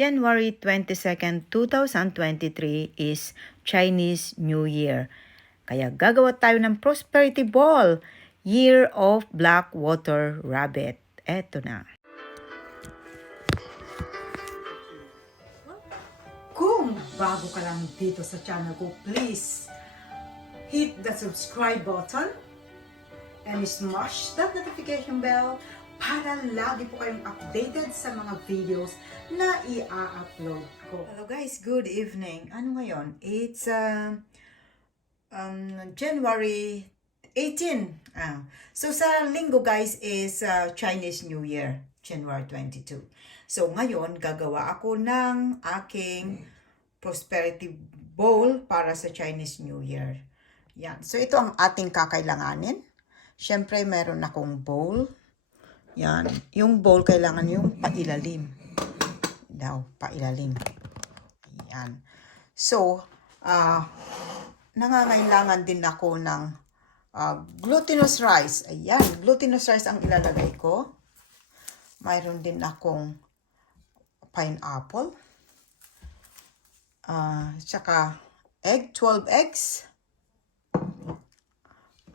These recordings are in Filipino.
January 22nd, 2023 is Chinese New Year. Kaya gagawa tayo ng Prosperity Ball, Year of Black Water Rabbit. Eto na. Kung bago ka lang dito sa channel ko, please hit the subscribe button and smash that notification bell para lagi po kayong updated sa mga videos na i-upload ko. Hello guys, good evening. Ano ngayon? It's January 18. So sa linggo guys is Chinese New Year, January 22. So ngayon gagawa ako ng aking prosperity bowl para sa Chinese New Year. Yan. So ito ang ating kakailanganin. Siyempre meron akong bowl. Yan. Yung bowl kailangan yung pailalim. Pailalim. Yan. So, nangangailangan din ako ng glutinous rice. Ayan, glutinous rice ang ilalagay ko. Mayroon din akong pineapple. Tsaka egg, 12 eggs.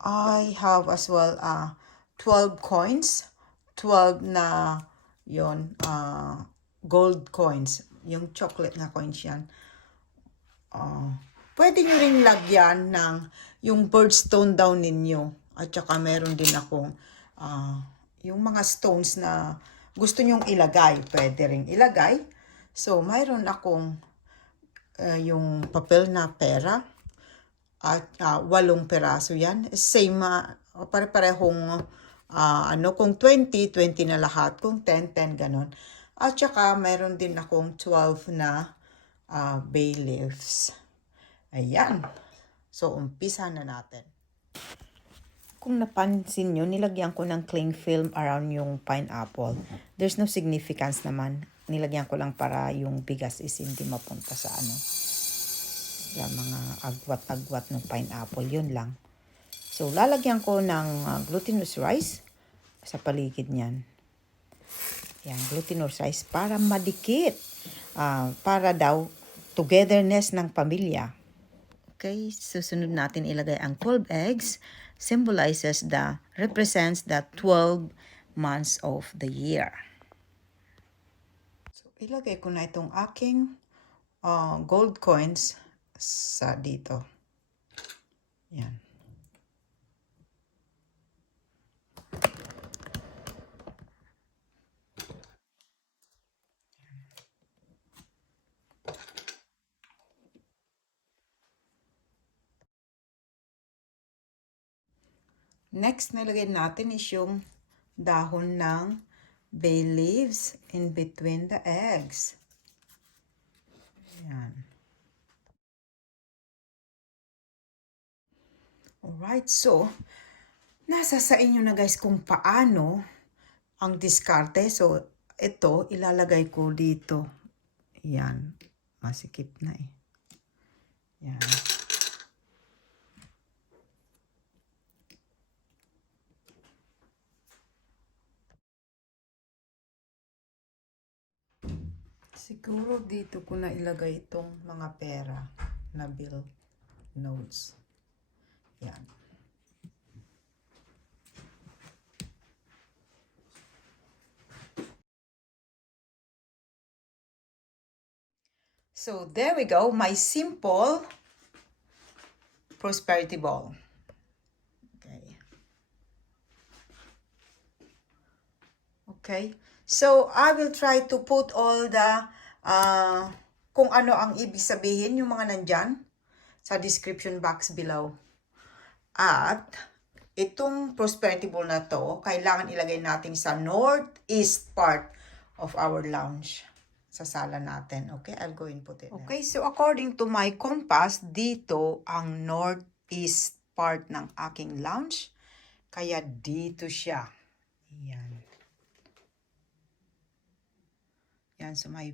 I have as well 12 coins. 12 na yon gold coins. Yung chocolate na coins yan. Pwede nyo rin lagyan ng yung birdstone daw ninyo. At saka meron din akong yung mga stones na gusto nyong ilagay. Pwede rin ilagay. So, mayroon akong yung papel na pera. At 8 peraso yan. Same, pare-parehong kung 20 na lahat. Kung 10 ganon. At saka mayroon din akong 12 na bay leaves. Ayan. So, umpisa na natin. Kung napansin nyo, nilagyan ko ng cling film around yung pineapple. There's no significance naman. Nilagyan ko lang para yung bigas is hindi mapunta sa sa mga agwat-agwat ng pineapple. Yun lang. So, lalagyan ko ng glutinous rice sa paligid niyan. Yan, glutinous rice para madikit. Para daw togetherness ng pamilya. Okay, susunod natin ilagay ang 12 eggs. Represents the 12 months of the year. So, ilagay ko na itong aking gold coins sa dito. Yan. Next, nilagay natin is yung dahon ng bay leaves in between the eggs. Ayan. Alright, so, nasa sa inyo na guys kung paano ang diskarte. So, ito, ilalagay ko dito. Ayan. Masikip na eh. Ayan. Siguro dito ko na ilagay itong mga pera na bill notes. Yan. So, there we go. My simple prosperity ball. Okay. Okay. So, I will try to put all the kung ano ang ibig sabihin yung mga nandyan sa description box below. At itong prosperity ball na to, kailangan ilagay natin sa northeast part of our lounge. Sa sala natin. Okay, I'll go and put it there. Okay, so according to my compass, dito ang northeast part ng aking lounge. Kaya dito siya. Yan. Yan, so may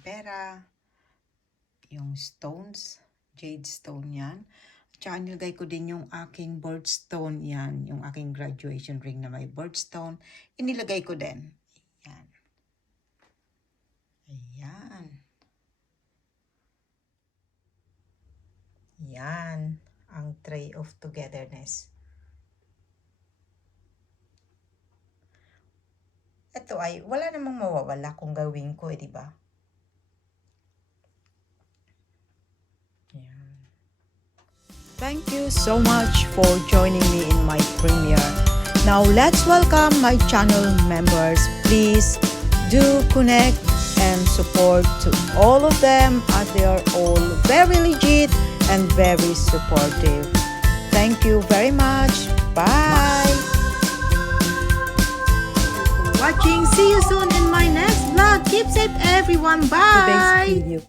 pera, yung stones, jade stone yan. At saka nilagay ko din yung aking birdstone yan, yung aking graduation ring na may birdstone. Inilagay ko din. Yan. Ayan. tray of togetherness. Ito ay wala namang mawawala kung gawin ko, di ba? Yan. Thank you so much for joining me in my premiere. Now let's welcome my channel members. Please do connect and support to all of them, as they are all very legit and very supportive. Thank you very much. Bye. Watching. See you soon in my next vlog. Keep safe, everyone. Bye. Today's video